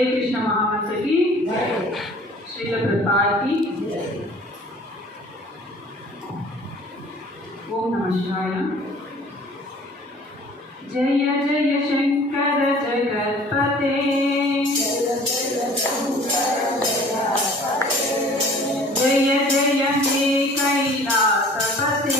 जय कृष्ण महामंत्र की श्री प्रपाद की ओम नमः शिवाय जय जय शंकर जगतपते। जय जय हे कैलासपते